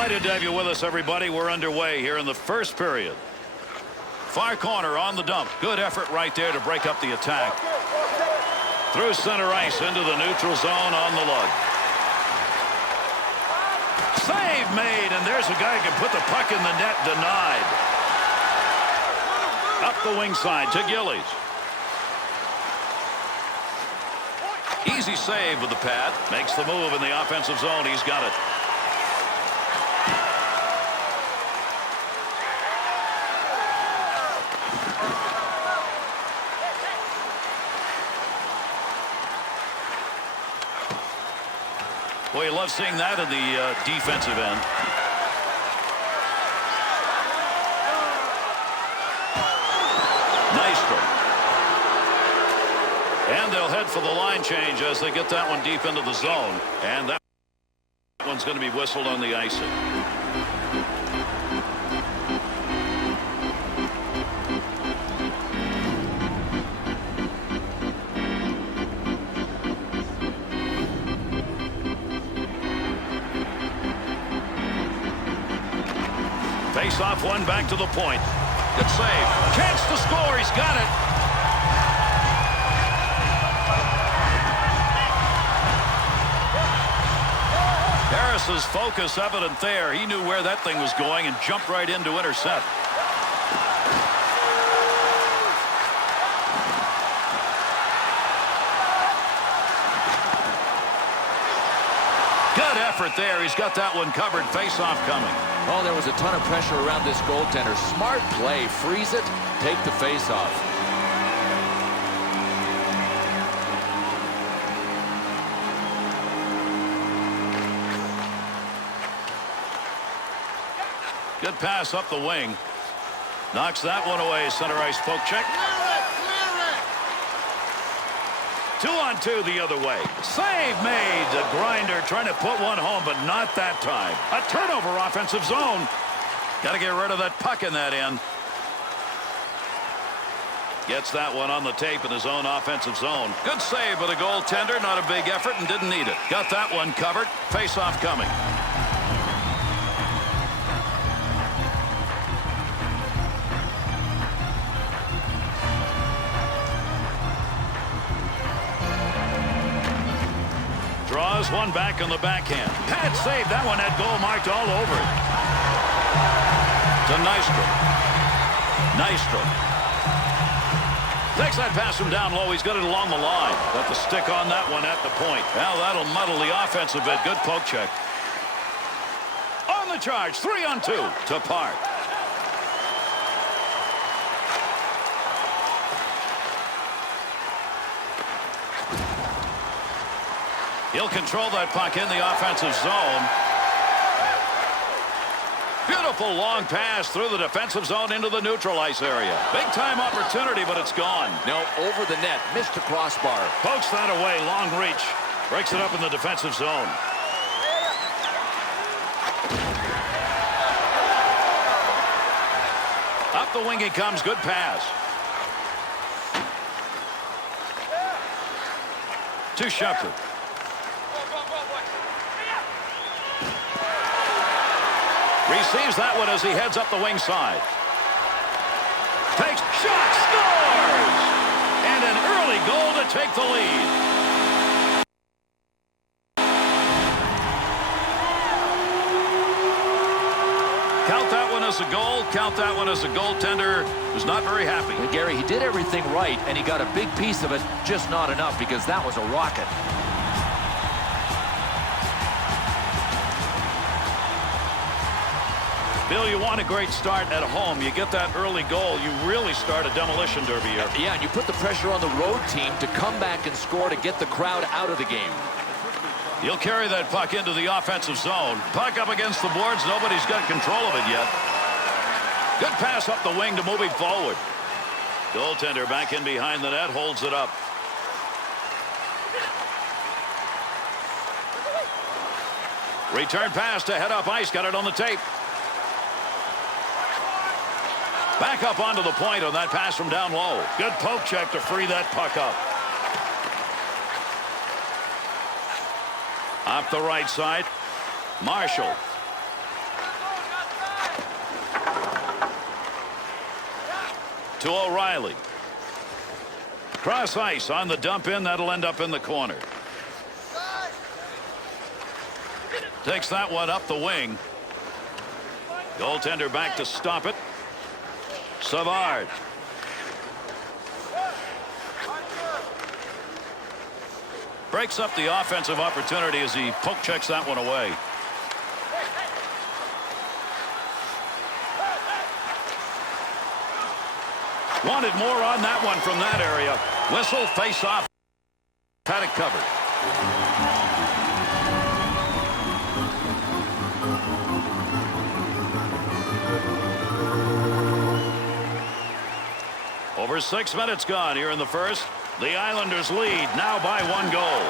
Delighted to have you with us, everybody. We're underway here in the first period. Far corner on the dump. Good effort right there to break up the attack. Through center ice into the neutral zone on the lug. Save made, and there's a guy who can put the puck in the net. Denied. Up the wing side to Gillies. Easy save with the pad. Makes the move in the offensive zone. He's got it. Boy, you love seeing that in the defensive end. And they'll head for the line change as they get that one deep into the zone. And that one's going to be whistled on the icing. Face off one back to the point. Good save. Chance to score. He's got it. Harris's focus evident there. He knew where that thing was going and jumped right in to intercept. Good effort there. He's got that one covered. Face-off coming. Oh, there was a ton of pressure around this goaltender. Smart play. Freeze it. Take the face-off. Good pass up the wing. Knocks that one away. Center ice poke check. 2-on-2 the other way. Save made. The grinder trying to put one home, but not that time. A turnover offensive zone. Got to get rid of that puck in that end. Gets that one on the tape in his own offensive zone. Good save by the goaltender. Not a big effort and didn't need it. Got that one covered. Face-off coming. Draws one back on the backhand. Pad save. That one had goal marked all over it. To Nystrom. Nystrom. Takes that pass from down low. He's got it along the line. Got the stick on that one at the point. Now that'll muddle the offense a bit. Good poke check. On the charge. 3-on-2 to Park. He'll control that puck in the offensive zone. Beautiful long pass through the defensive zone into the neutral ice area. Big time opportunity, but it's gone. No, over the net. Missed the crossbar. Pokes that away. Long reach. Breaks it up in the defensive zone. Up the wing he comes. Good pass. To Shepard. Receives that one as he heads up the wing side. Takes shot, scores! And an early goal to take the lead. Count that one as a goal. Count that one as a goaltender who's not very happy. Well, Gary, he did everything right, and he got a big piece of it, just not enough because that was a rocket. Bill, you want a great start at home. You get that early goal, you really start a demolition derby here. Yeah, and you put the pressure on the road team to come back and score to get the crowd out of the game. He'll carry that puck into the offensive zone. Puck up against the boards. Nobody's got control of it yet. Good pass up the wing to move him forward. Goaltender back in behind the net, holds it up. Return pass to head up ice. Got it on the tape. Back up onto the point on that pass from down low. Good poke check to free that puck up. Up the right side. Marshall. to O'Reilly. Cross ice on the dump in. That'll end up in the corner. Takes that one up the wing. Goaltender back to stop it. Savard. Breaks up the offensive opportunity as he poke checks that one away. Wanted more on that one from that area. Whistle, face off. Had it covered. Over 6 minutes gone here in the first. The Islanders lead now by 1 goal.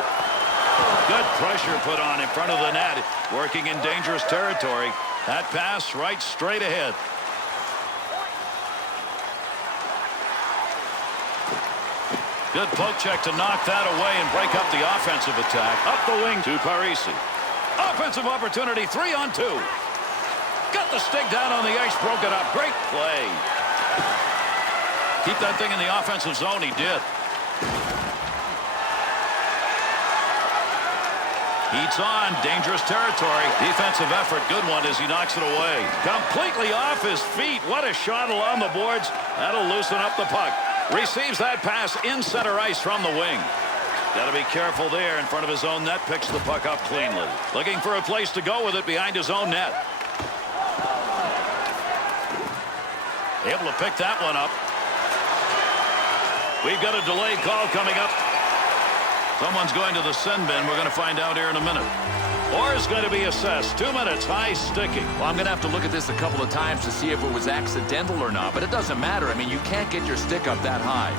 Good pressure put on in front of the net. Working in dangerous territory. That pass right straight ahead. Good poke check to knock that away and break up the offensive attack. Up the wing to Parisi. Offensive opportunity, 3-on-2. Got the stick down on the ice, broke it up. Great play. Keep that thing in the offensive zone. He did. Heats on, dangerous territory. Defensive effort, good one as he knocks it away. Completely off his feet. What a shot along the boards. That'll loosen up the puck. Receives that pass in center ice from the wing. Got to be careful there in front of his own net. Picks the puck up cleanly. Looking for a place to go with it behind his own net. Able to pick that one up. We've got a delayed call coming up. Someone's going to the send bin. We're going to find out here in a minute. Or is going to be assessed. 2 minutes, high sticking. Well, I'm going to have to look at this a couple of times to see if it was accidental or not, but it doesn't matter. I mean, you can't get your stick up that high.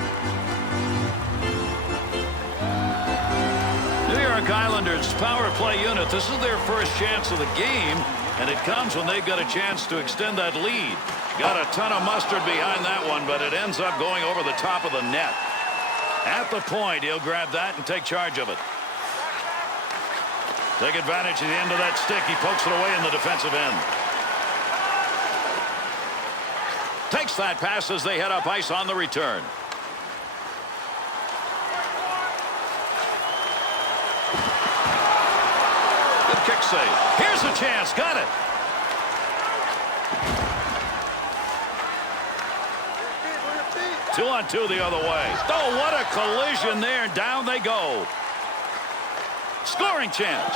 New York Islanders power play unit. This is their first chance of the game, and it comes when they've got a chance to extend that lead. Got a ton of mustard behind that one, but it ends up going over the top of the net. At the point, he'll grab that and take charge of it. Take advantage of the end of that stick. He pokes it away in the defensive end. Takes that pass as they head up ice on the return. Good kick save. Here's a chance. Got it. Two-on-two the other way. Oh, what a collision there. Down they go. Scoring chance.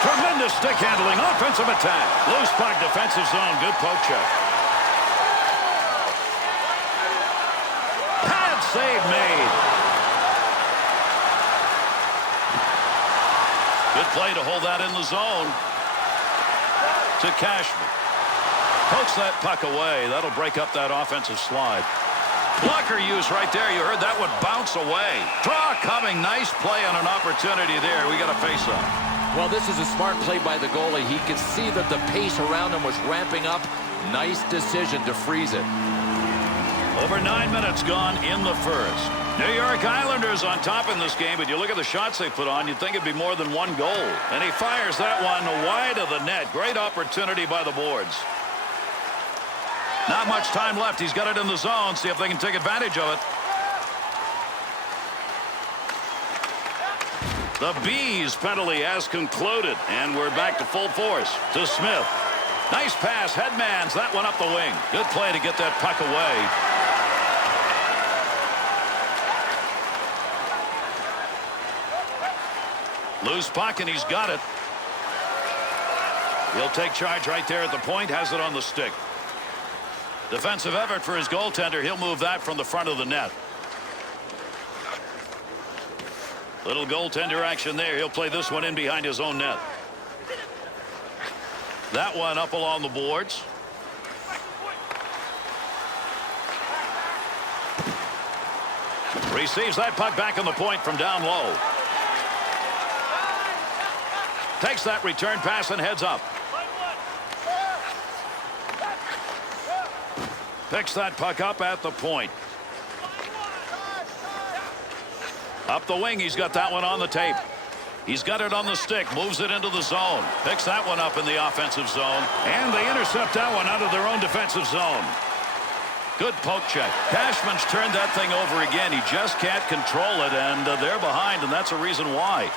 Tremendous stick handling. Offensive attack. Loose puck, defensive zone. Good poke check. Pad save made. Good play to hold that in the zone. To Cashman. Pokes that puck away. That'll break up that offensive slide. Blocker use right there. You heard that one bounce away. Draw coming. Nice play on an opportunity there. We got a face-off. Well, this is a smart play by the goalie. He could see that the pace around him was ramping up. Nice decision to freeze it. Over 9 minutes gone in the first. New York Islanders on top in this game, but you look at the shots they put on, you'd think it'd be more than 1 goal. And he fires that one wide of the net. Great opportunity by the boards. Not much time left. He's got it in the zone. See if they can take advantage of it. The Bees penalty has concluded, and we're back to full force. To Smith. Nice pass. Headmans that one up the wing. Good play to get that puck away. Loose puck, and he's got it. He'll take charge right there at the point. Has it on the stick. Defensive effort for his goaltender. He'll move that from the front of the net. Little goaltender action there. He'll play this one in behind his own net. That one up along the boards. Receives that puck back on the point from down low. Takes that return pass and heads up. Picks that puck up at the point. Up the wing, he's got that one on the tape. He's got it on the stick, moves it into the zone. Picks that one up in the offensive zone. And they intercept that one out of their own defensive zone. Good poke check. Cashman's turned that thing over again. He just can't control it, and they're behind, and that's a reason why.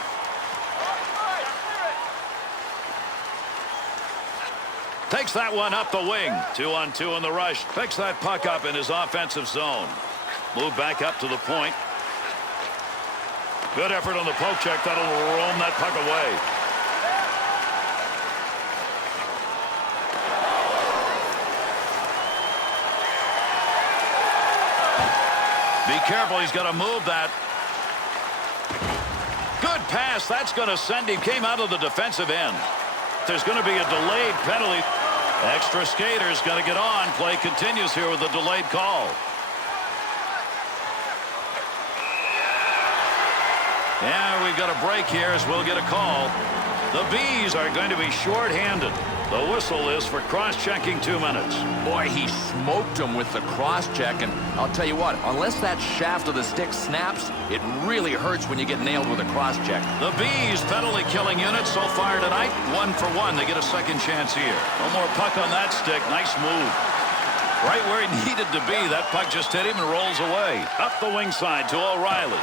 Takes that one up the wing. 2-on-2 in the rush. Picks that puck up in his offensive zone. Move back up to the point. Good effort on the poke check. That'll roam that puck away. Be careful. He's got to move that. Good pass. That's going to send him. Came out of the defensive end. There's going to be a delayed penalty. Extra skaters got to get on. Play continues here with a delayed call. Yeah, we've got a break here as we'll get a call. The Bees are going to be short-handed. The whistle is for cross-checking 2 minutes. Boy, he smoked him with the cross-check, and I'll tell you what, unless that shaft of the stick snaps, it really hurts when you get nailed with a cross-check. The Bees penalty-killing unit so far tonight, 1 for 1. They get a second chance here. No more puck on that stick. Nice move. Right where he needed to be. That puck just hit him and rolls away. Up the wing side to O'Reilly.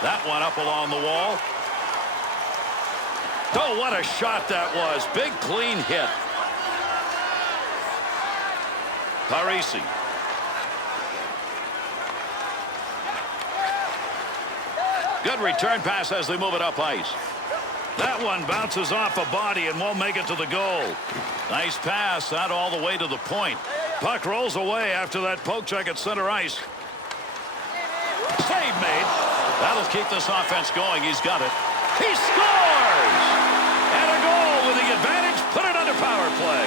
That one up along the wall. Oh, what a shot that was. Big, clean hit. Parisi. Good return pass as they move it up ice. That one bounces off a body and won't make it to the goal. Nice pass. That all the way to the point. Puck rolls away after that poke check at center ice. Save made. That'll keep this offense going. He's got it. He scores! And a goal with the advantage. Put it under power play.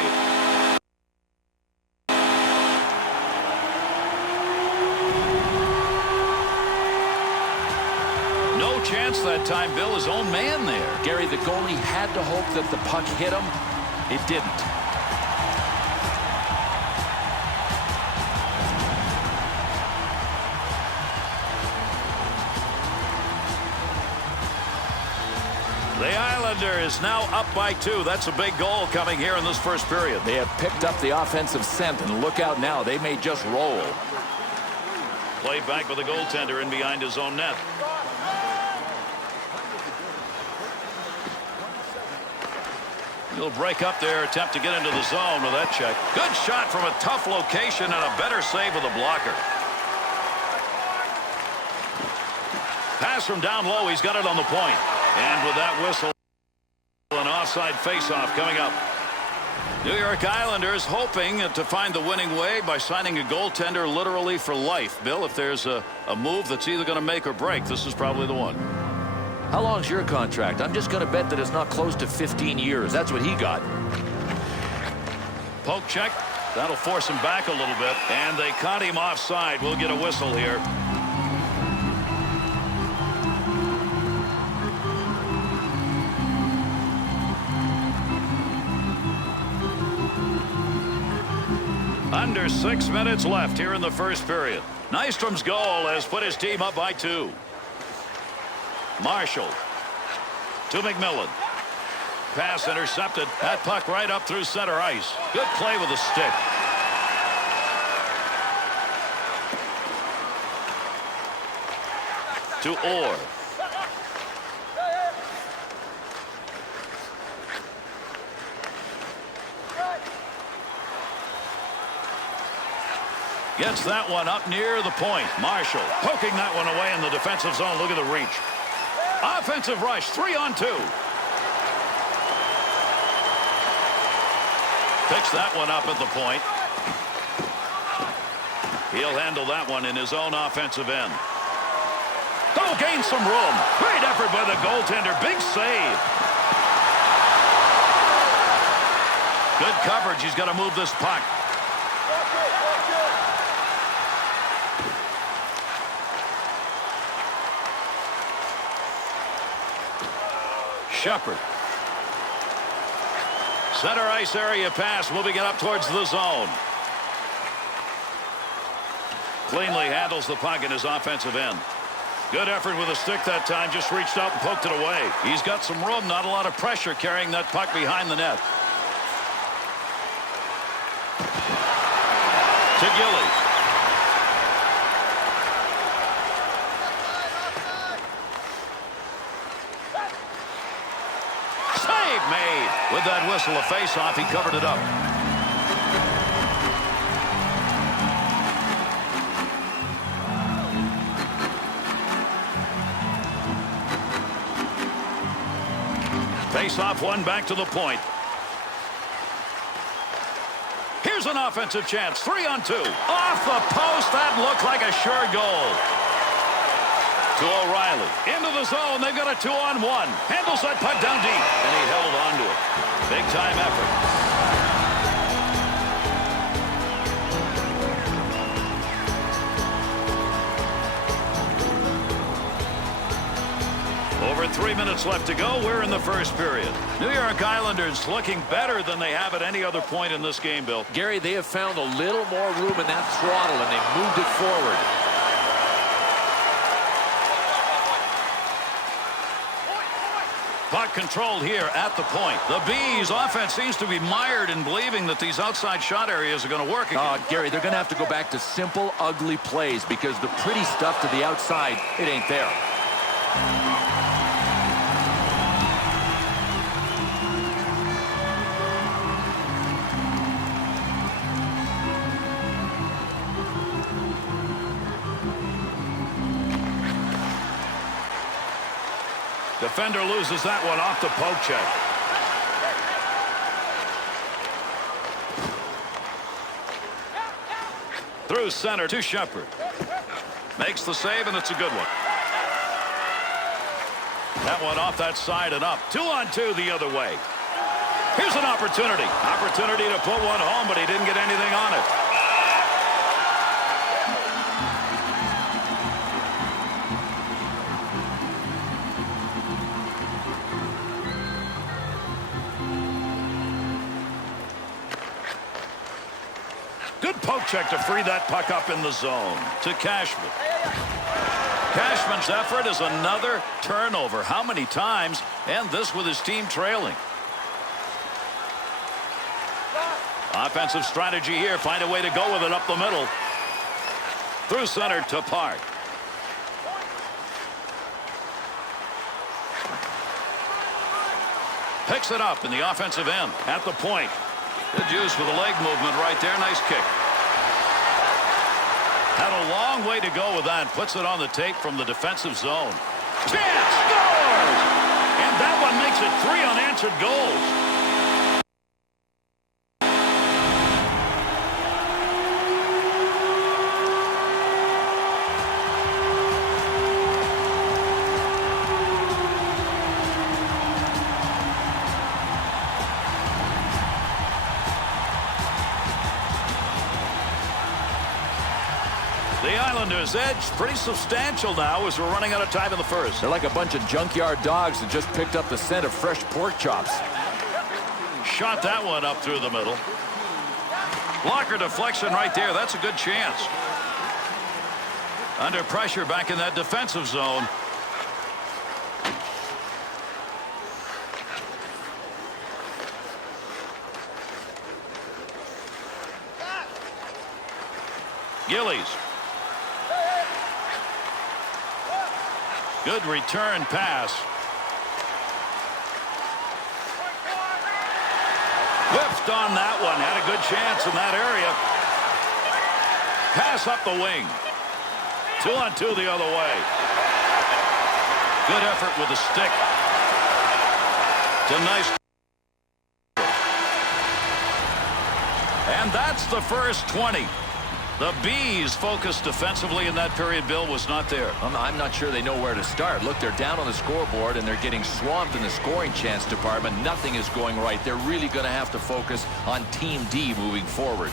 No chance that time, Bill. His own man there. Gary, the goalie had to hope that the puck hit him. It didn't. The Islanders now up by 2. That's a big goal coming here in this first period. They have picked up the offensive scent, and look out now. They may just roll. Played back with the goaltender in behind his own net. He'll break up there, attempt to get into the zone with that check. Good shot from a tough location and a better save with a blocker. Pass from down low. He's got it on the point. And with that whistle, an offside faceoff coming up. New York Islanders hoping to find the winning way by signing a goaltender literally for life. Bill, if there's a move that's either going to make or break, this is probably the one. How long's your contract? I'm just going to bet that it's not close to 15 years. That's what he got. Poke check. That'll force him back a little bit. And they caught him offside. We'll get a whistle here. Under 6 minutes left here in the first period. Nystrom's goal has put his team up by 2. Marshall to McMillan. Pass intercepted. That puck right up through center ice. Good play with the stick. To Orr. Gets that one up near the point. Marshall poking that one away in the defensive zone. Look at the reach. Offensive rush. 3-on-2. Picks that one up at the point. He'll handle that one in his own offensive end. Oh, gain some room. Great effort by the goaltender. Big save. Good coverage. He's got to move this puck. Shepard. Center ice area pass, moving it up towards the zone. Cleanly handles the puck in his offensive end. Good effort with a stick that time. Just reached out and poked it away. He's got some room, not a lot of pressure carrying that puck behind the net. To Gillies. Save made. With that whistle, a face-off, he covered it up. Face-off one back to the point. Here's an offensive chance. 3-on-2. Off the post. That looked like a sure goal. To O'Reilly. Into the zone. They've got a 2-on-1. Handles that puck down deep. And he held on to it. Big-time effort. Over 3 minutes left to go. We're in the first period. New York Islanders looking better than they have at any other point in this game, Bill. Gary, they have found a little more room in that throttle, and they moved it forward. Puck controlled here at the point. The Bees offense seems to be mired in believing that these outside shot areas are going to work again. Gary, they're going to have to go back to simple, ugly plays because the pretty stuff to the outside, it ain't there. Defender loses that one off the poke check. Through center to Shepherd. Makes the save, and it's a good one. That one off that side and up. 2-on-2 the other way. Here's an opportunity. Opportunity to put one home, but he didn't get anything on it. Good poke check to free that puck up in the zone. To Cashman. Cashman's effort is another turnover. How many times? And this with his team trailing. Offensive strategy here. Find a way to go with it up the middle. Through center to Park. Picks it up in the offensive end. At the point. Good use with a leg movement right there. Nice kick. Had a long way to go with that. Puts it on the tape from the defensive zone. Chance scores! And that one makes it 3 unanswered goals. The Islanders' edge pretty substantial now as we're running out of time in the first. They're like a bunch of junkyard dogs that just picked up the scent of fresh pork chops. Shot that one up through the middle. Blocker deflection right there. That's a good chance. Under pressure back in that defensive zone. Gillies. Good return pass. Whiffed on that one. Had a good chance in that area. Pass up the wing. 2-on-2 the other way. Good effort with the stick. It's a nice. And that's the first 20. The Bees focused defensively in that period. Bill was not there. I'm not sure they know where to start. Look, they're down on the scoreboard and they're getting swamped in the scoring chance department. Nothing is going right. They're really going to have to focus on Team D moving forward.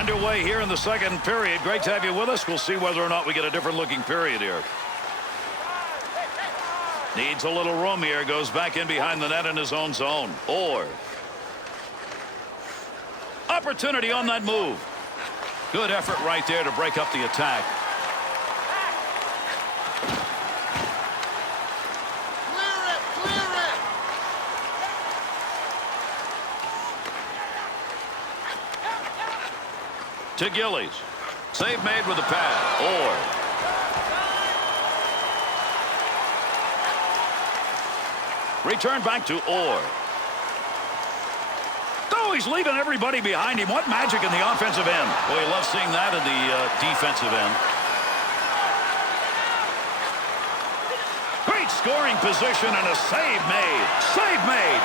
Underway here in the second period. Great to have you with us. We'll see whether or not we get a different looking period here. Needs a little room here. Goes back in behind the net in his own zone. Orr. Opportunity on that move. Good effort right there to break up the attack. To Gillies. Save made with the pad. Orr. Return back to Orr. Oh, he's leaving everybody behind him. What magic in the offensive end. Boy, you love seeing that in the defensive end. Great scoring position and a save made. Save made.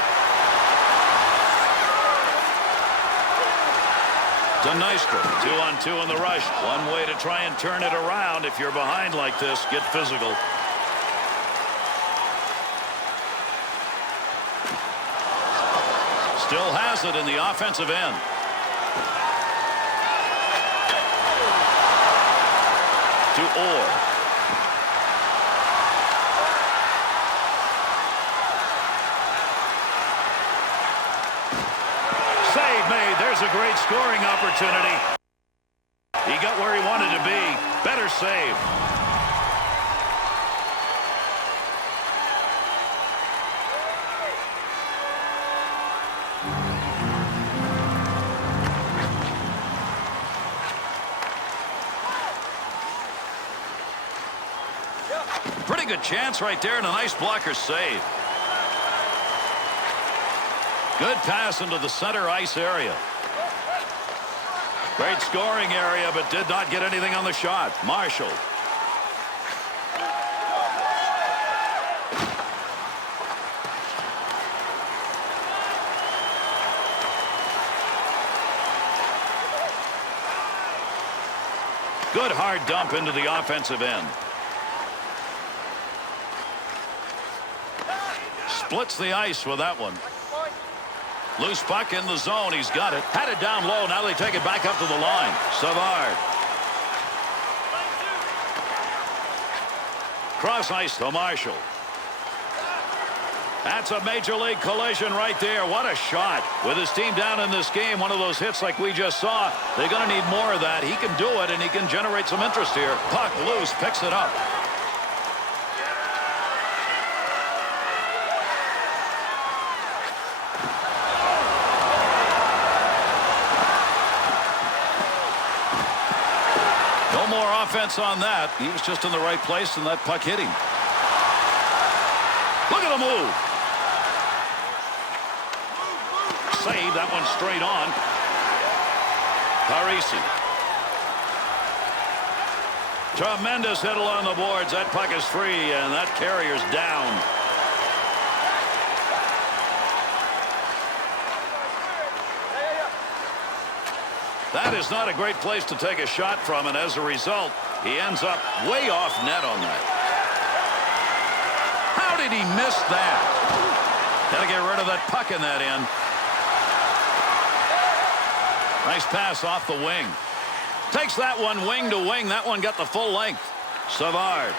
To Nystrom. 2-on-2 in the rush. One way to try and turn it around. If you're behind like this, get physical. Still has it in the offensive end. To Orr. Save made. There's a great scoring opportunity. He got where he wanted to be. Better save. Pretty good chance right there and a nice blocker save. Good pass into the center ice area. Great scoring area, but did not get anything on the shot. Marshall. Good hard dump into the offensive end. Splits the ice with that one. Loose puck in the zone. He's got it. Had it down low. Now they take it back up to the line. Savard. Cross ice to Marshall. That's a major league collision right there. What a shot. With his team down in this game, one of those hits like we just saw, they're going to need more of that. He can do it, and he can generate some interest here. Puck loose, picks it up. Offense on that. He was just in the right place and that puck hit him. Look at the move. Save that one straight on. Parisi. Tremendous hit along the boards. That puck is free and that carrier's down. That is not a great place to take a shot from, and as a result, he ends up way off net on that. How did he miss that? Got to get rid of that puck in that end. Nice pass off the wing. Takes that one wing to wing. That one got the full length. Savard.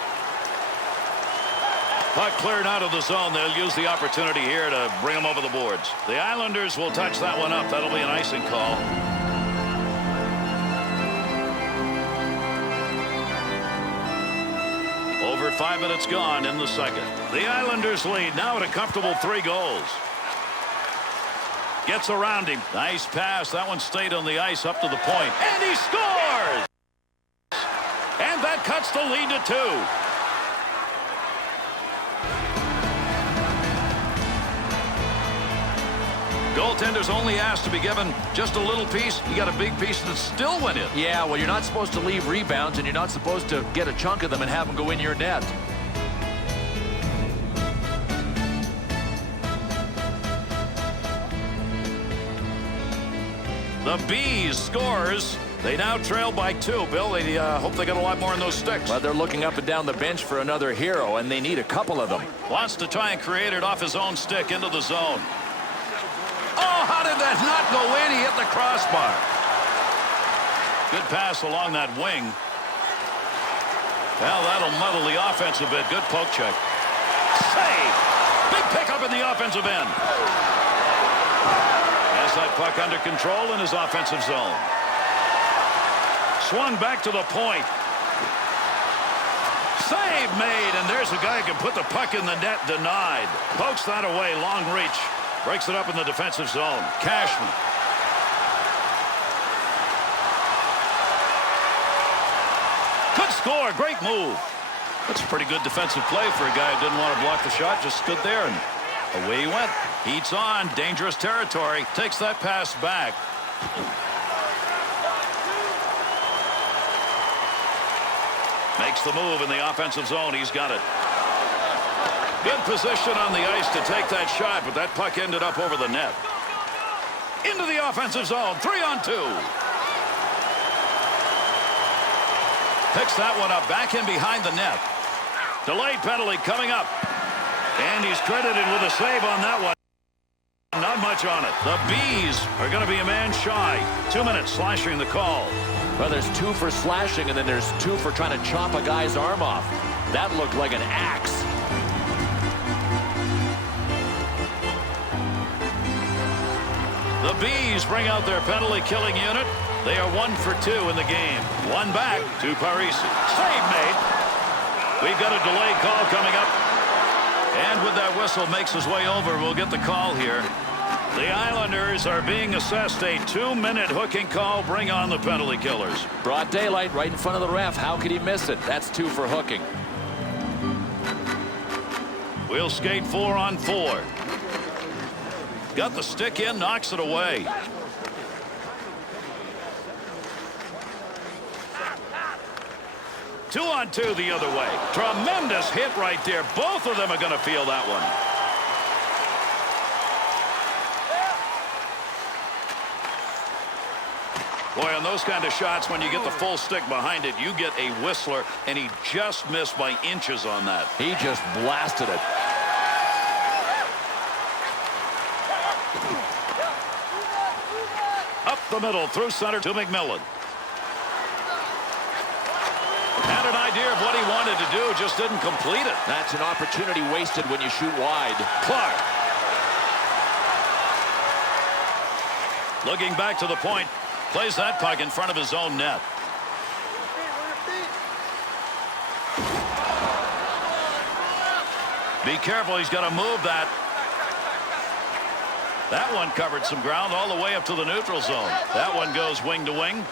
Puck cleared out of the zone. They'll use the opportunity here to bring him over the boards. The Islanders will touch that one up. That'll be an icing call. Over 5 minutes gone in the second. The Islanders lead now at a comfortable 3 goals. Gets around him. Nice pass. That one stayed on the ice up to the point. And he scores! And that cuts the lead to 2. Goaltender's only asked to be given just a little piece. He got a big piece that still went in. Yeah, well, you're not supposed to leave rebounds, and you're not supposed to get a chunk of them and have them go in your net. The Bees scores. They now trail by 2. Bill, they hope they get a lot more in those sticks. Well, they're looking up and down the bench for another hero, and they need a couple of them. Wants to try and create it off his own stick into the zone. Oh, how did that not go in? He hit the crossbar. Good pass along that wing. Well, that'll muddle the offense a bit. Good poke check. Save! Big pickup in the offensive end. Has that puck under control in his offensive zone. Swung back to the point. Save made, and there's a guy who can put the puck in the net. Denied. Pokes that away. Long reach. Breaks it up in the defensive zone. Cashman. Good score. Great move. That's a pretty good defensive play for a guy who didn't want to block the shot. Just stood there, and away he went. Heats on. Dangerous territory. Takes that pass back. Makes the move in the offensive zone. He's got it. Good position on the ice to take that shot, but that puck ended up over the net. Into the offensive zone. 3-on-2. Picks that one up. Back in behind the net. Delayed penalty coming up. And he's credited with a save on that one. Not much on it. The Bees are going to be a man shy. 2 minutes slashing the call. Well, there's 2 for slashing, and then there's 2 for trying to chop a guy's arm off. That looked like an axe. The Bees bring out their penalty-killing unit. They are 1 for 2 in the game. One back to Parisi. Save made. We've got a delayed call coming up. And with that whistle makes his way over, we'll get the call here. The Islanders are being assessed a 2-minute hooking call. Bring on the penalty killers. Broad daylight right in front of the ref. How could he miss it? That's 2 for hooking. We'll skate 4-on-4. Got the stick in, knocks it away. Two on two the other way. Tremendous hit right there. Both of them are going to feel that one. Boy, on those kind of shots, when you get the full stick behind it, you get a whistler, and he just missed by inches on that. He just blasted it. Up the middle, through center to McMillan. Had an idea of what he wanted to do, just didn't complete it. That's an opportunity wasted when you shoot wide. Clark. Looking back to the point. Plays that puck in front of his own net. Be careful, he's got to move that. That one covered some ground all the way up to the neutral zone. That one goes wing to wing.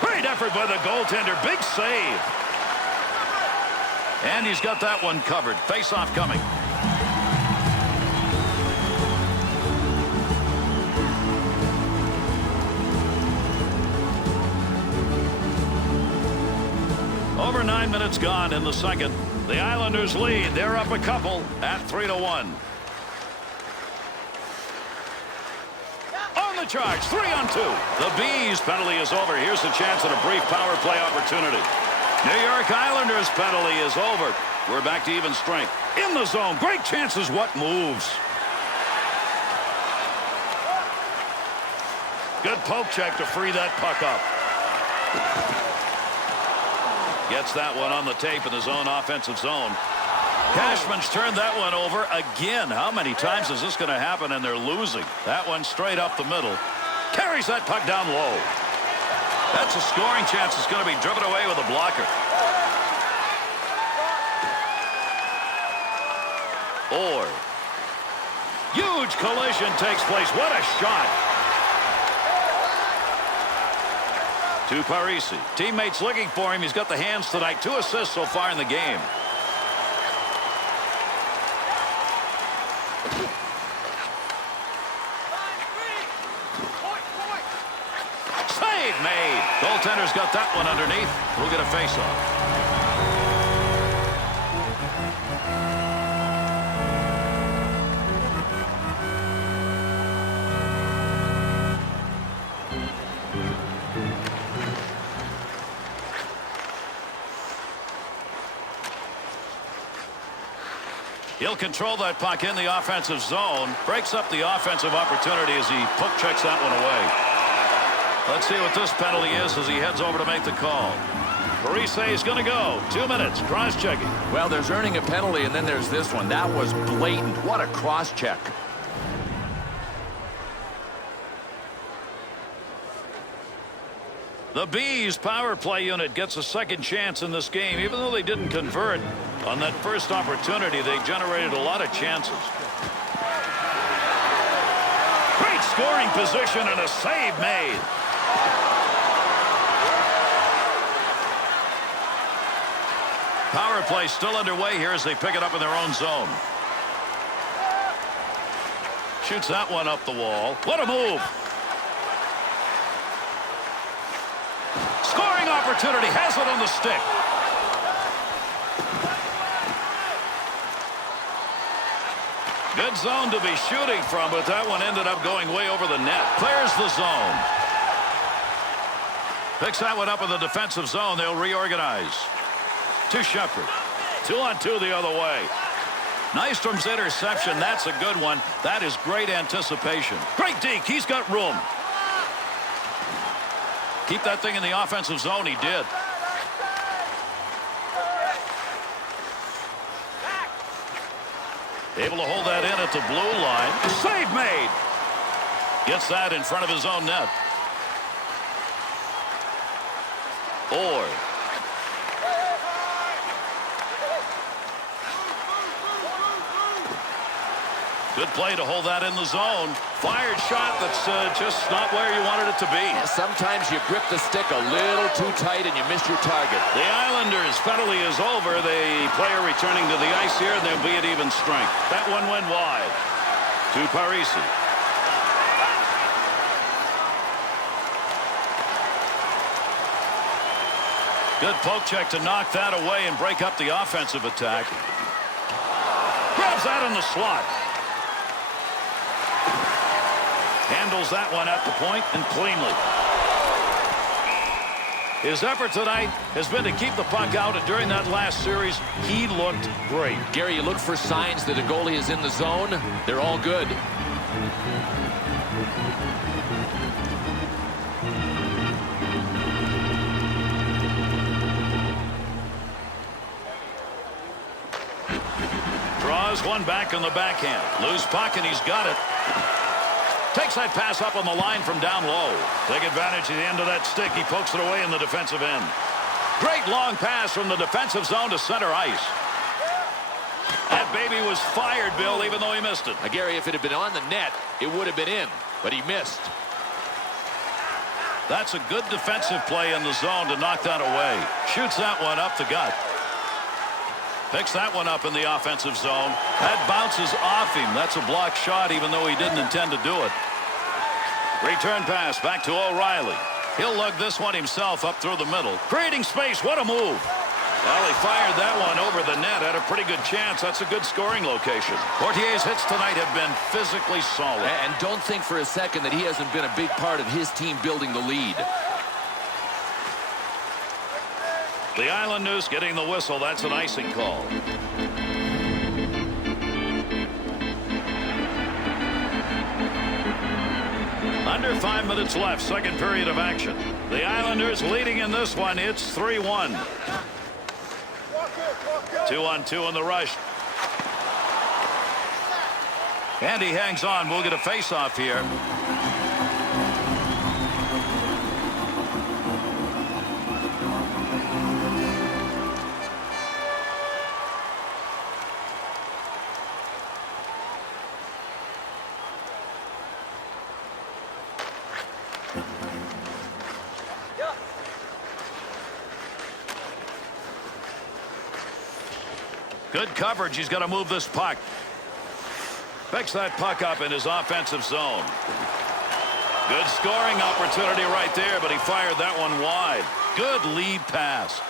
Great effort by the goaltender. Big save. And he's got that one covered. Face-off coming. Over 9 minutes gone in the second. The Islanders lead. They're up a couple at 3-1. On the charge, 3-on-2. The Bees penalty is over. Here's a chance at a brief power play opportunity. New York Islanders penalty is over. We're back to even strength. In the zone. Great chances. What moves? Good poke check to free that puck up. Gets that one on the tape in his own offensive zone. Cashman's turned that one over again. How many times is this going to happen and they're losing? That one straight up the middle. Carries that puck down low. That's a scoring chance. It's going to be driven away with a blocker. Or huge collision takes place. What a shot. To Parisi. Teammates looking for him. He's got the hands tonight. 2 assists so far in the game. Save made. Goaltender's got that one underneath. We'll get a face-off. He'll control that puck in the offensive zone. Breaks up the offensive opportunity as he poke checks that one away. Let's see what this penalty is as he heads over to make the call. Parise is going to go. 2 minutes. Cross-checking. Well, there's earning a penalty, and then there's this one. That was blatant. What a cross-check. The Bees power play unit gets a second chance in this game. Even though they didn't convert on that first opportunity, they generated a lot of chances. Great scoring position and a save made. Power play still underway here as they pick it up in their own zone. Shoots that one up the wall. What a move. Scoring opportunity, has it on the stick. Good zone to be shooting from, but that one ended up going way over the net. Clears the zone. Picks that one up in the defensive zone. They'll reorganize. To Shepard. 2-on-2 the other way. Nystrom's interception, that's a good one. That is great anticipation. Great deke, he's got room. Keep that thing in the offensive zone. He did. Able to hold that in at the blue line. Save made. Gets that in front of his own net. Orr. Good play to hold that in the zone. Fired shot that's just not where you wanted it to be. Yeah, sometimes you grip the stick a little too tight and you miss your target. The Islanders' penalty is over. The player returning to the ice here, and they'll be at even strength. That one went wide to Parise. Good poke check to knock that away and break up the offensive attack. Grabs that in the slot. Handles that one at the point and cleanly. His effort tonight has been to keep the puck out, and during that last series, he looked great. Gary, you look for signs that a goalie is in the zone. They're all good. Draws one back on the backhand. Loose puck, and he's got it. Takes that pass up on the line from down low. Take advantage of the end of that stick. He pokes it away in the defensive end. Great long pass from the defensive zone to center ice. That baby was fired, Bill, even though he missed it. Gary, if it had been on the net, it would have been in, but he missed. That's a good defensive play in the zone to knock that away. Shoots that one up the gut. Picks that one up in the offensive zone. That bounces off him. That's a blocked shot, even though he didn't intend to do it. Return pass back to O'Reilly. He'll lug this one himself up through the middle. Creating space. What a move. Well, he fired that one over the net. Had a pretty good chance. That's a good scoring location. Portier's hits tonight have been physically solid. And don't think for a second that he hasn't been a big part of his team building the lead. The Islanders getting the whistle. That's an icing call. Under 5 minutes left. Second period of action. The Islanders leading in this one. It's 3-1. 2-on-2 in the rush. And he hangs on. We'll get a face-off here. Good coverage. He's got to move this puck. Picks that puck up in his offensive zone. Good scoring opportunity right there, but he fired that one wide. Good lead pass.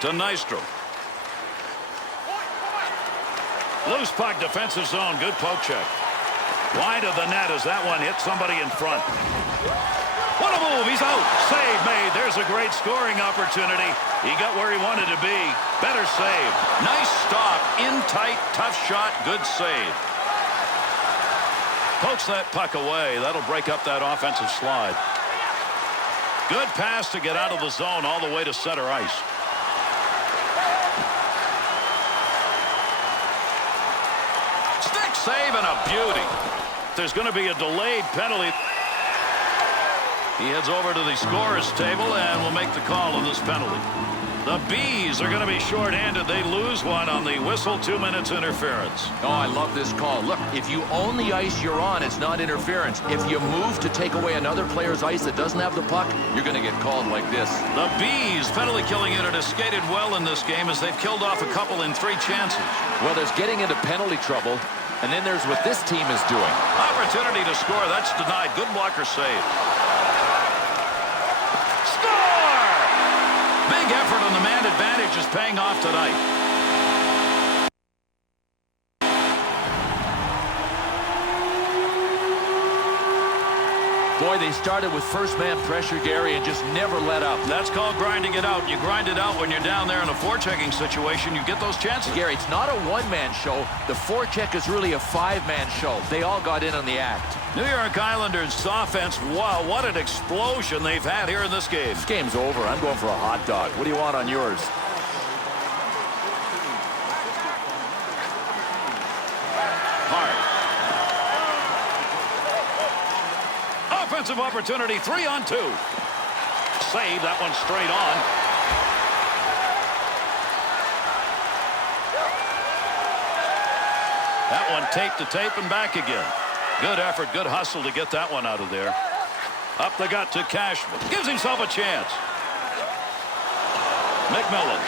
To Nystrom. Loose puck, defensive zone. Good poke check. Wide of the net as that one hit somebody in front. What a move. He's out. Save made. There's a great scoring opportunity. He got where he wanted to be. Better save. Nice stop. In tight. Tough shot. Good save. Pokes that puck away. That'll break up that offensive slide. Good pass to get out of the zone all the way to center ice. Stick save and a beauty. There's going to be a delayed penalty. He heads over to the scorer's table and will make the call on this penalty. The Bees are going to be short-handed. They lose one on the whistle. 2 minutes interference. Oh, I love this call. Look, if you own the ice you're on, it's not interference. If you move to take away another player's ice that doesn't have the puck, you're going to get called like this. The Bees penalty killing unit has skated well in this game as they've killed off a couple in 3 chances. Well, there's getting into penalty trouble, and then there's what this team is doing. Opportunity to score. That's denied. Good blocker save. Big effort on the man advantage is paying off tonight. Boy, they started with first man pressure, Gary, and just never let up. That's called grinding it out. You grind it out when you're down there in a forechecking situation. You get those chances. Gary, it's not a one-man show. The forecheck is really a 5-man show. They all got in on the act. New York Islanders offense, wow, what an explosion they've had here in this game. This game's over. I'm going for a hot dog. What do you want on yours? Hard. Offensive opportunity, 3-on-2. Save that one straight on. That one tape to tape and back again. Good effort, good hustle to get that one out of there. Up the gut to Cashman. Gives himself a chance. McMillan.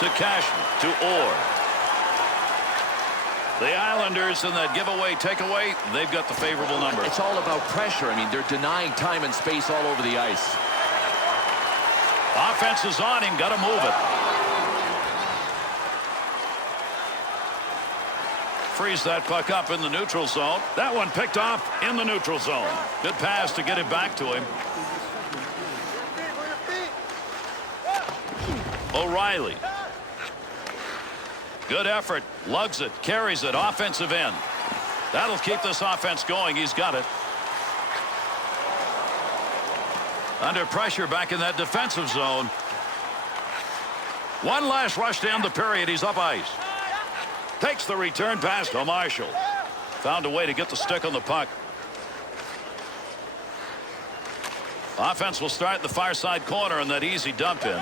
To Cashman, to Orr. The Islanders in that giveaway takeaway, they've got the favorable number. It's all about pressure. I mean, they're denying time and space all over the ice. Offense is on him, got to move it. Frees that puck up in the neutral zone. That one picked off in the neutral zone. Good pass to get it back to him. O'Reilly. Good effort. Lugs it. Carries it. Offensive end. That'll keep this offense going. He's got it. Under pressure back in that defensive zone. One last rush to end the period. He's up ice. Takes the return pass to Marshall. Found a way to get the stick on the puck. Offense will start in the far side corner in that easy dump in.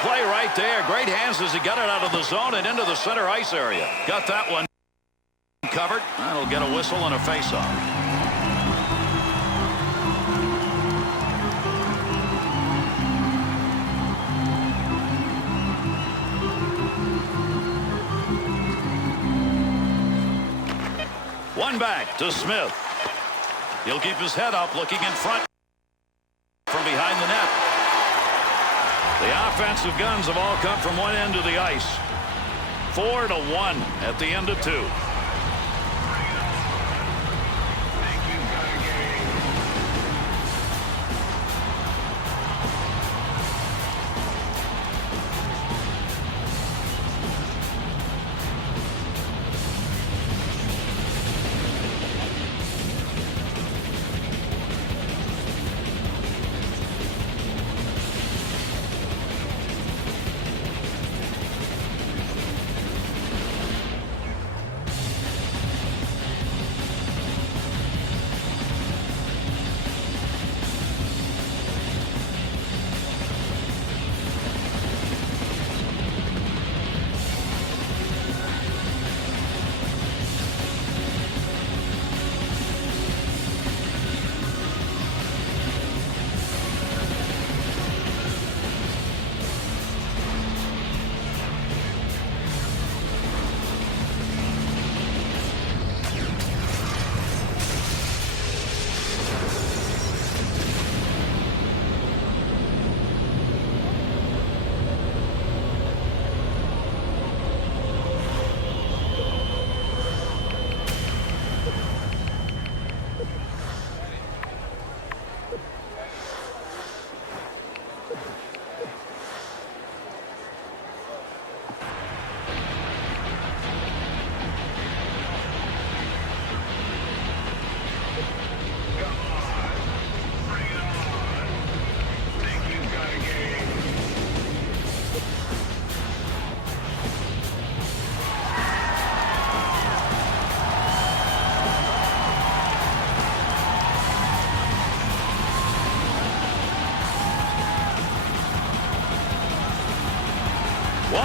Play right there. Great hands as he got it out of the zone and into the center ice area. Got that one covered. That'll get a whistle and a face-off. One back to Smith. He'll keep his head up, looking in front from behind the net. The offensive guns have all come from one end of the ice. 4-1 at the end of 2.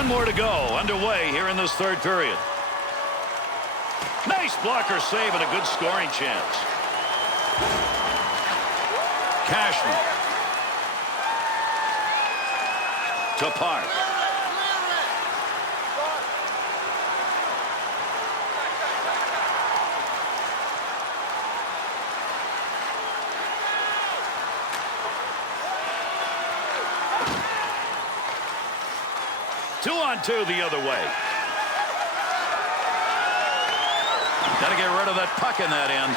One more to go, underway here in this third period. Nice blocker save and a good scoring chance. Cashman. To Park. Two on two the other way. Got to get rid of that puck in that end.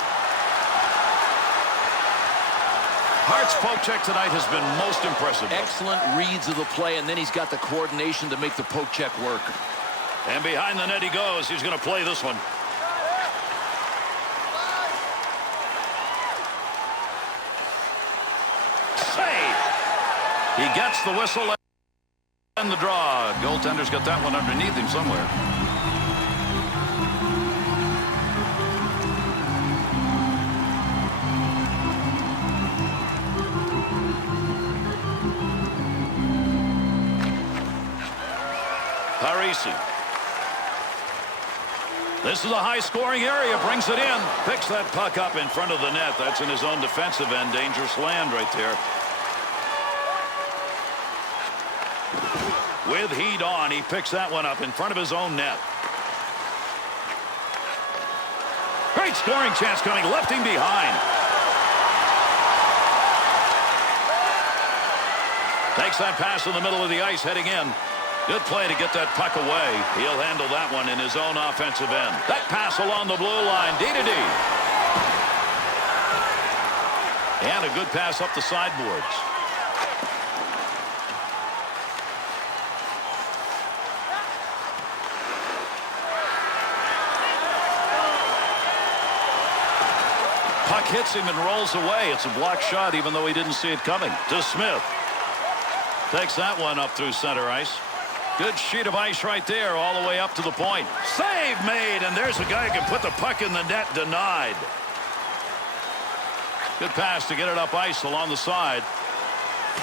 Hart's poke check tonight has been most impressive. Excellent reads of the play, and then he's got the coordination to make the poke check work. And behind the net he goes. He's going to play this one. Save. He gets the whistle and the draw. Goaltender's got that one underneath him somewhere. Parisi. This is a high-scoring area. Brings it in. Picks that puck up in front of the net. That's in his own defensive end. Dangerous land right there. With heat on, he picks that one up in front of his own net. Great scoring chance coming. Left him behind. Takes that pass in the middle of the ice, heading in. Good play to get that puck away. He'll handle that one in his own offensive end. That pass along the blue line, D to D. And a good pass up the sideboards. Puck hits him and rolls away. It's a blocked shot, even though he didn't see it coming. To Smith. Takes that one up through center ice. Good sheet of ice right there all the way up to the point. Save made, and there's a guy who can put the puck in the net. Denied. Good pass to get it up ice along the side.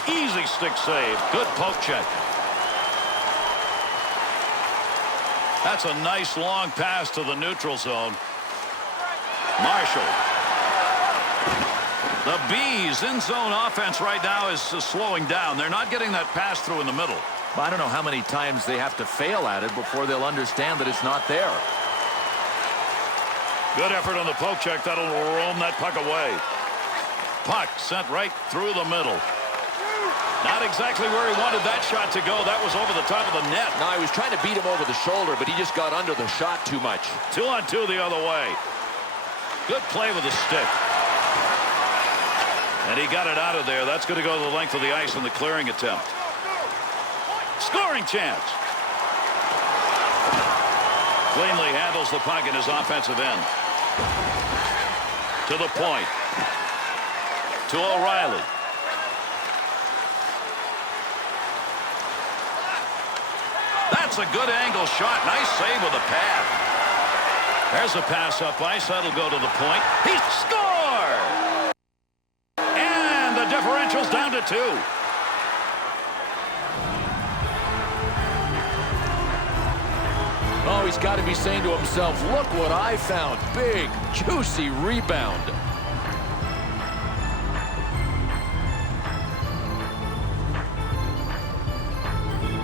Easy stick save. Good poke check. That's a nice long pass to the neutral zone. Marshall. The Bees in zone offense right now is slowing down. They're not getting that pass through in the middle. I don't know how many times they have to fail at it before they'll understand that it's not there. Good effort on the poke check. That'll roam that puck away. Puck sent right through the middle. Not exactly where he wanted that shot to go. That was over the top of the net. No, he was trying to beat him over the shoulder, but he just got under the shot too much. 2 on 2 the other way. Good play with the stick. And he got it out of there. That's going to go the length of the ice in the clearing attempt. Scoring chance. Cleanly handles the puck in his offensive end. To the point. To O'Reilly. That's a good angle shot. Nice save with a pad. There's a pass up ice. That'll go to the point. He scored! And the differential's down to 2. Oh, he's got to be saying to himself, look what I found. Big, juicy rebound.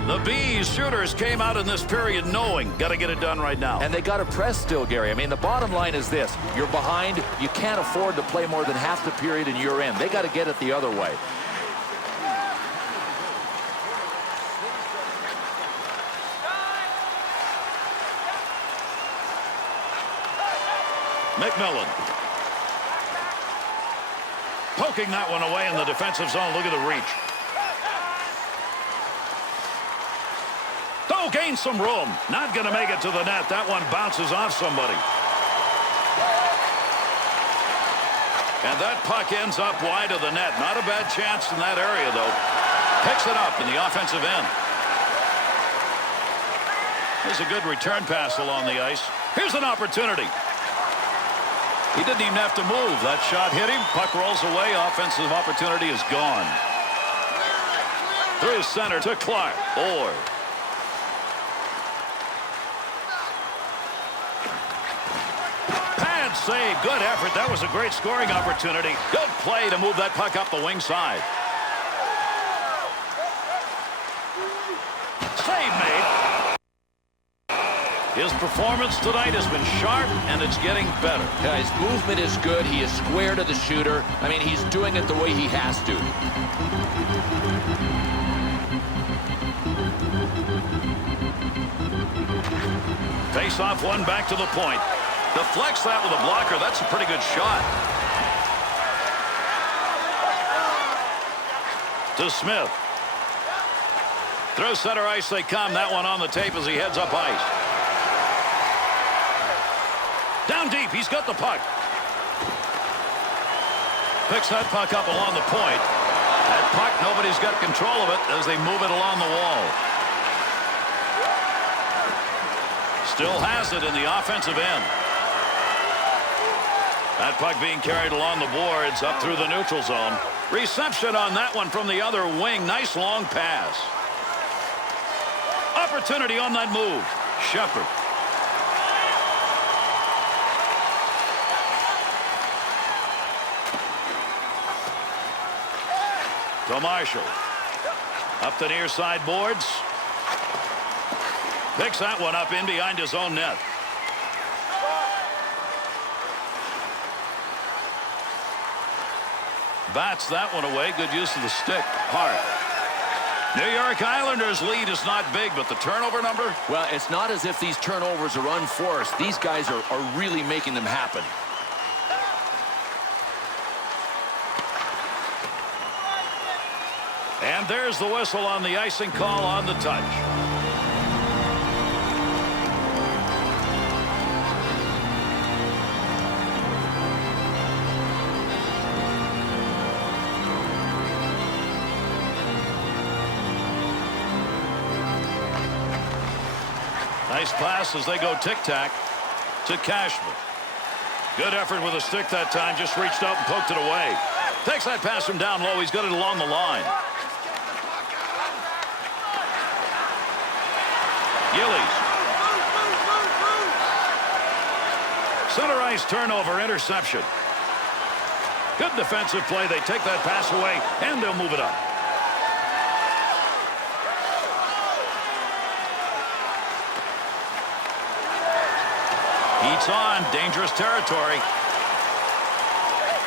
The Bees shooters came out in this period knowing got to get it done right now. And they got to press still, Gary. I mean, the bottom line is this. You're behind. You can't afford to play more than half the period in your end. They got to get it the other way. McMillan. Poking that one away in the defensive zone. Look at the reach. Oh, gains some room. Not going to make it to the net. That one bounces off somebody. And that puck ends up wide of the net. Not a bad chance in that area, though. Picks it up in the offensive end. There's a good return pass along the ice. Here's an opportunity. He didn't even have to move. That shot hit him. Puck rolls away. Offensive opportunity is gone. Through center to Clark. Orr. save. Good effort. That was a great scoring opportunity. Good play to move that puck up the wing side. Save made. His performance tonight has been sharp, and it's getting better. Yeah, his movement is good. He is square to the shooter. I mean, he's doing it the way he has to. Face off one back to the point. Deflects that with a blocker. That's a pretty good shot. To Smith. Through center ice they come. That one on the tape as he heads up ice. Down deep. He's got the puck. Picks that puck up along the point. That puck, nobody's got control of it as they move it along the wall. Still has it in the offensive end. That puck being carried along the boards up through the neutral zone. Reception on that one from the other wing. Nice long pass. Opportunity on that move. Shepard. To Marshall. Up the near side boards. Picks that one up in behind his own net. Bats that one away. Good use of the stick. Hart. New York Islanders lead is not big, but the turnover number? Well, it's not as if these turnovers are unforced. These guys are really making them happen. And there's the whistle on the icing call on the touch. Nice pass as they go tic-tac to Cashman. Good effort with a stick that time. Just reached out and poked it away. Takes that pass from down low. He's got it along the line. Gillies. Center ice turnover, interception. Good defensive play. They take that pass away, and they'll move it up. Heats on. Dangerous territory.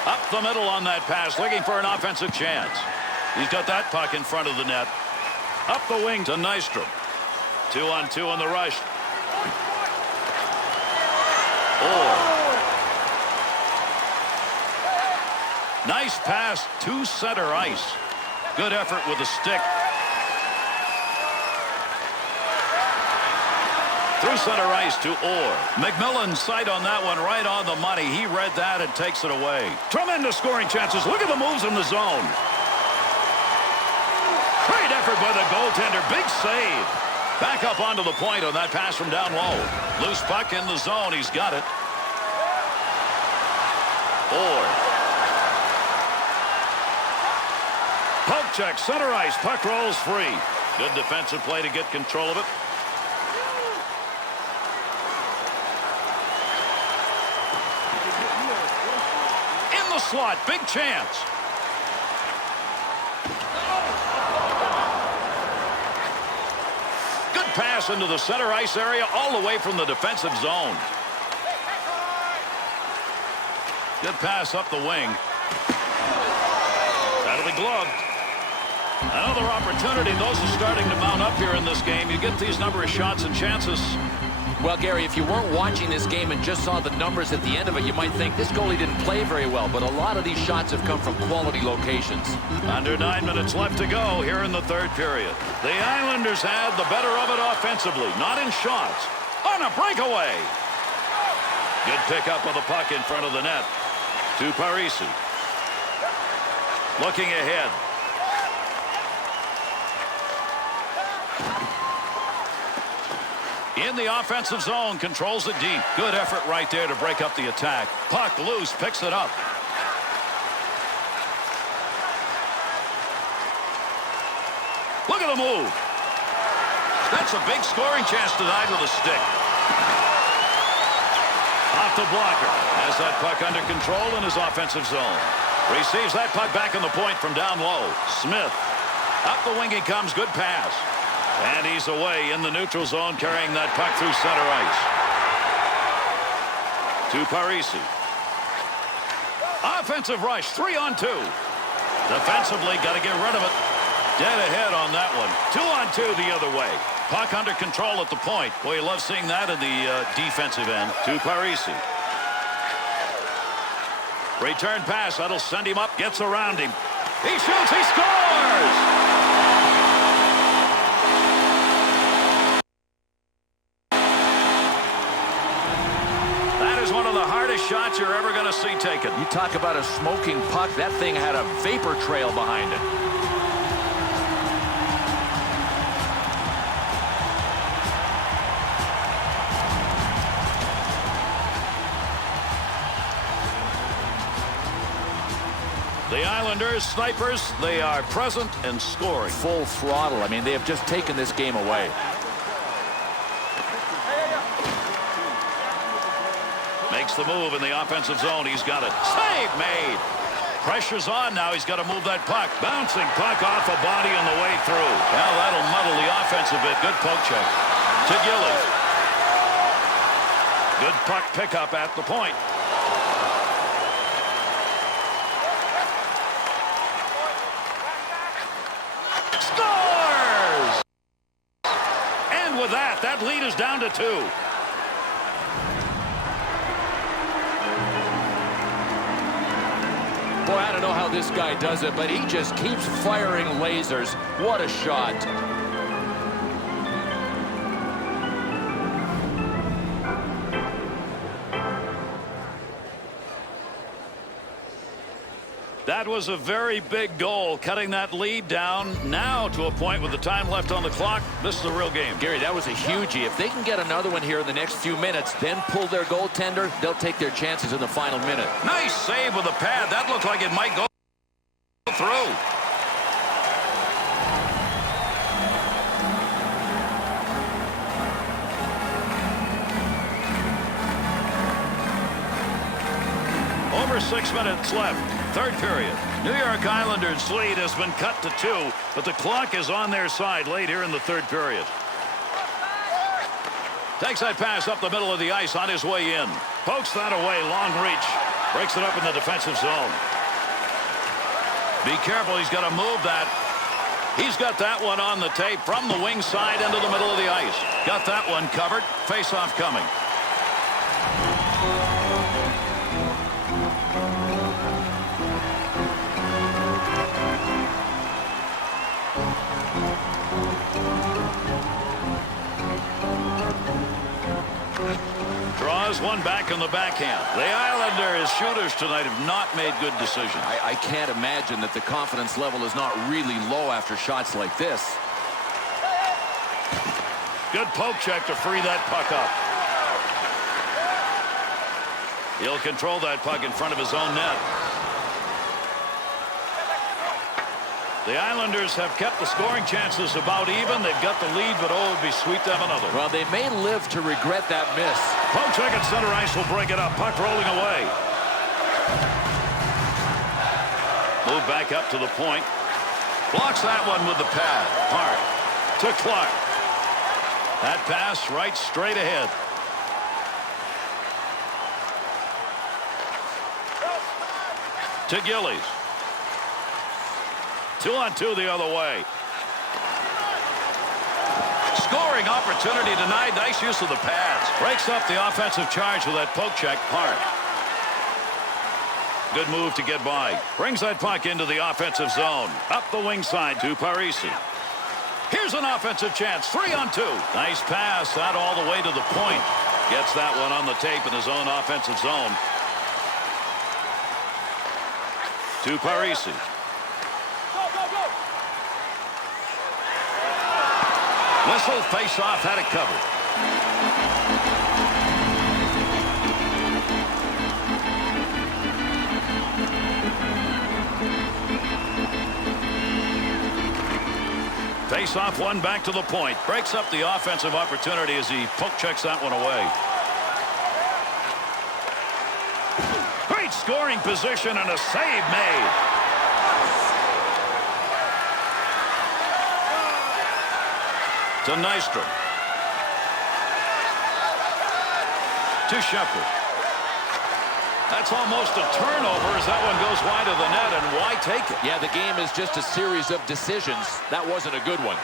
Up the middle on that pass, looking for an offensive chance. He's got that puck in front of the net. Up the wing to Nystrom. 2-on-2 on the rush. Nice pass to center ice. Good effort with the stick. Through center ice to Orr. McMillan's sight on that one right on the money. He read that and takes it away. Tremendous scoring chances. Look at the moves in the zone. Great effort by the goaltender. Big save. Back up onto the point on that pass from down low. Loose puck in the zone. He's got it. Orr. Poke check. Center ice. Puck rolls free. Good defensive play to get control of it. Slot. Big chance. Good pass into the center ice area all the way from the defensive zone. Good pass up the wing. That'll be gloved. Another opportunity. Those are starting to mount up here in this game. You get these number of shots and chances. Well, Gary, if you weren't watching this game and just saw the numbers at the end of it, you might think this goalie didn't play very well, but a lot of these shots have come from quality locations. Under 9 minutes left to go here in the third period. The Islanders had the better of it offensively, not in shots. On a breakaway. Good pickup of the puck in front of the net to Parisi. Looking ahead. In the offensive zone, controls it deep. Good effort right there to break up the attack. Puck loose, picks it up. Look at the move. That's a big scoring chance tonight with a stick. off the blocker. Has that puck under control in his offensive zone. Receives that puck back on the point from down low. Smith. Up the wing he comes. Good pass. And he's away in the neutral zone, carrying that puck through center ice. To Parisi. Offensive rush. 3-on-2. Defensively, got to get rid of it. Dead ahead on that one. 2-on-2 the other way. Puck under control at the point. Boy, you love seeing that in the defensive end. To Parisi. Return pass. That'll send him up. Gets around him. He shoots. He scores! That is one of the hardest shots you're ever going to see taken. You talk about a smoking puck. That thing had a vapor trail behind it. The Islanders, snipers, they are present and scoring. Full throttle. I mean, they have just taken this game away. Makes the move in the offensive zone. He's got it. Save made. Pressure's on now. He's got to move that puck. Bouncing puck off a body on the way through. Well, that'll muddle the offense a bit. Good poke check. To Gilly. Good puck pickup at the point. With that lead is down to 2. Boy, I don't know how this guy does it, but he just keeps firing lasers. What a shot. That was a very big goal, cutting that lead down now to a point with the time left on the clock. This is a real game. Gary, that was a hugie. If they can get another one here in the next few minutes, then pull their goaltender, they'll take their chances in the final minute. Nice save with the pad. That looked like it might go through. Over 6 minutes left. Third period. New York Islanders' lead has been cut to 2, but the clock is on their side late here in the third period. Takes that pass up the middle of the ice on his way in. Pokes that away. Long reach. Breaks it up in the defensive zone. Be careful. He's got to move that. He's got that one on the tape from the wing side into the middle of the ice. Got that one covered. Face-off coming. Draws one back on the backhand. The Islanders shooters tonight have not made good decisions. I can't imagine that the confidence level is not really low after shots like this. Good poke check to free that puck up. He'll control that puck in front of his own net. The Islanders have kept the scoring chances about even. They've got the lead, but oh, it'd be sweet to have another. Well, they may live to regret that miss. Poke check at center ice will break it up. Puck rolling away. Move back up to the point. Blocks that one with the pad. Hart to Clark. That pass right straight ahead. To Gillies. 2-on-2 the other way. Scoring opportunity denied. Nice use of the pads. Breaks up the offensive charge with that poke check. Hart. Good move to get by. Brings that puck into the offensive zone. Up the wing side to Parisi. Here's an offensive chance. 3-on-2. Nice pass. Out all the way to the point. Gets that one on the tape in his own offensive zone. To Parisi. Whistle, face-off, had it covered. Face-off, one back to the point. Breaks up the offensive opportunity as he poke checks that one away. scoring position and a save made. To Nystrom. To Shepard. That's almost a turnover as that one goes wide of the net, and why take it? Yeah, the game is just a series of decisions. That wasn't a good one.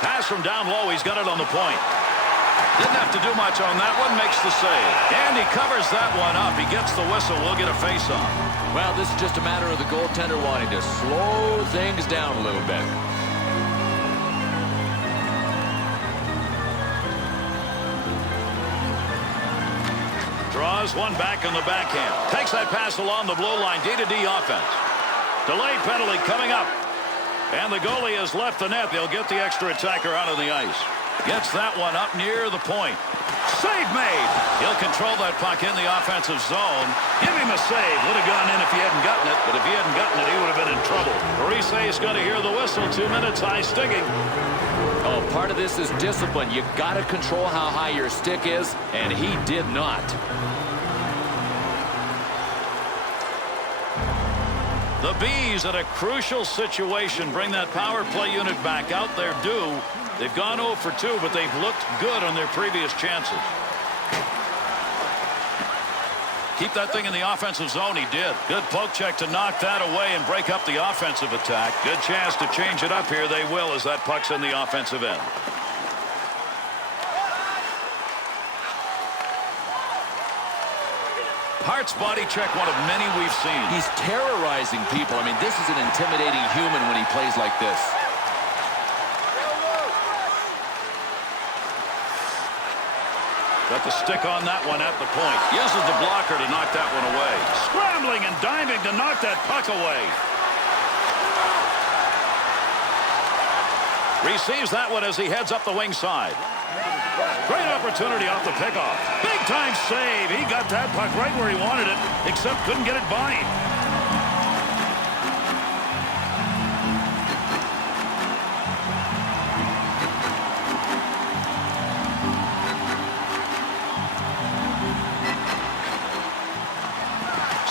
Pass from down low. He's got it on the point. Didn't have to do much on that one. Makes the save. And he covers that one up. He gets the whistle. We'll get a face-off. Well, this is just a matter of the goaltender wanting to slow things down a little bit. Draws one back in the backhand. Takes that pass along the blue line. D-to-D offense. Delayed penalty coming up. And the goalie has left the net. They'll get the extra attacker out of the ice. Gets that one up near the point. Save made. He'll control that puck in the offensive zone. Give him a save. Would have gone in if he hadn't gotten it. But if he hadn't gotten it, he would have been in trouble. Parise got to hear the whistle. 2 minutes high sticking. Oh, part of this is discipline. You got to control how high your stick is, and he did not. The Bees at a crucial situation. Bring that power play unit back out there due. They've gone 0 for 2, but they've looked good on their previous chances. Keep that thing in the offensive zone. He did. Good poke check to knock that away and break up the offensive attack. Good chance to change it up here. They will as that puck's in the offensive end. Hart's body check, one of many we've seen. He's terrorizing people. I mean, this is an intimidating human when he plays like this. Got the stick on that one at the point. Uses the blocker to knock that one away. Scrambling and diving to knock that puck away. Receives that one as he heads up the wing side. Great opportunity off the pickoff. Big time save. He got that puck right where he wanted it, except couldn't get it by him.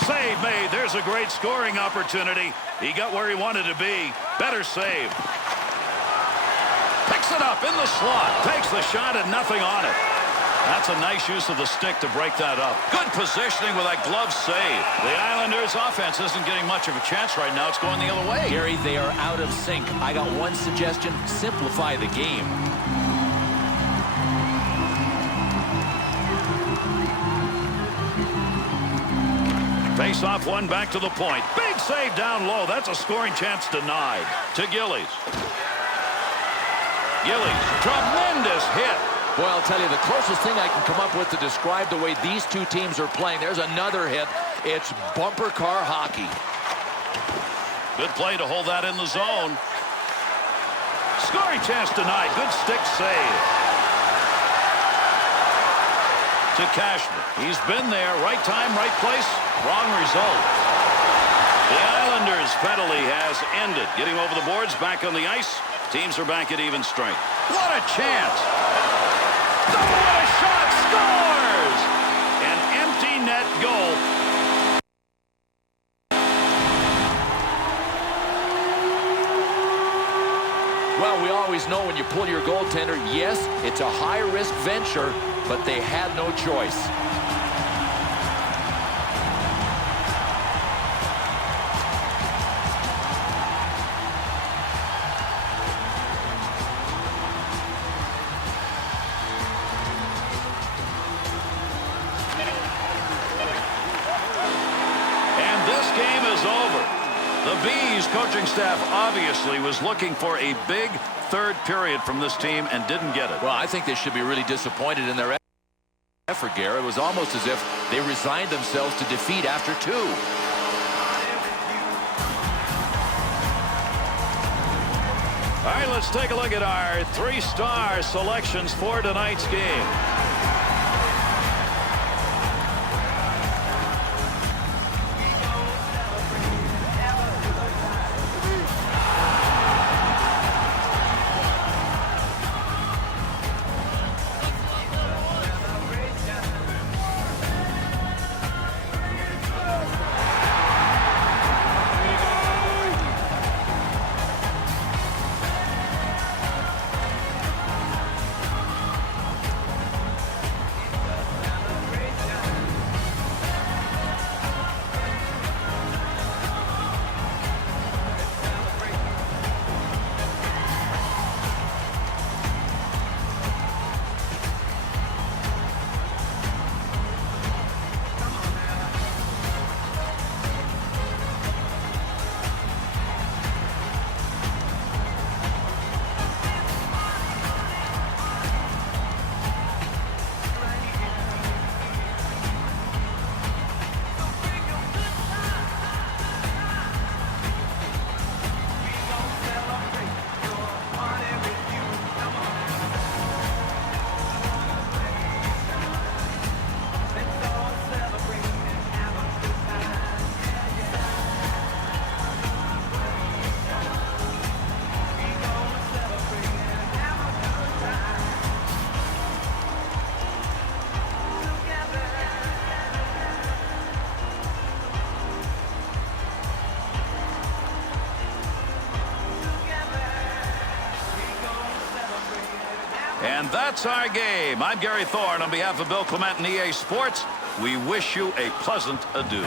Save made. There's a great scoring opportunity. He got where he wanted to be. Better save. Picks it up in the slot. Takes the shot and nothing on it. That's a nice use of the stick to break that up. Good positioning with that glove save. The Islanders' offense isn't getting much of a chance right now. It's going the other way. Gary, they are out of sync. I got one suggestion. Simplify the game. Face off one back to the point. Big save down low. That's a scoring chance denied. To Gillies. Gillies. Tremendous hit. Boy, I'll tell you, the closest thing I can come up with to describe the way these two teams are playing. There's another hit. It's bumper car hockey. Good play to hold that in the zone. Scoring chance denied. Good stick save. To Cashman. He's been there. Right time, right place. Wrong result. The Islanders' penalty has ended. Getting over the boards, back on the ice. Teams are back at even strength. What a chance. Oh, what a shot. Scores! An empty net goal. Well, we always know when you pull your goaltender, yes, it's a high-risk venture, but they had no choice. The Bees coaching staff obviously was looking for a big third period from this team and didn't get it. Well, I think they should be really disappointed in their effort, Gary. It was almost as if they resigned themselves to defeat after 2. All right, let's take a look at our 3-star selections for tonight's game. And that's our game. I'm Gary Thorne on behalf of Bill Clement and EA Sports. We wish you a pleasant adieu.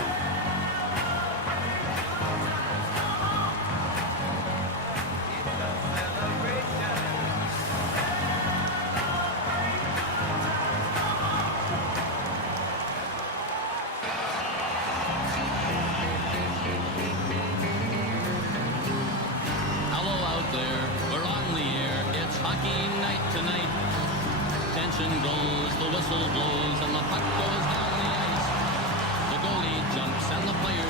Blows, the whistle blows, and the puck goes down the ice. The goalie jumps and the players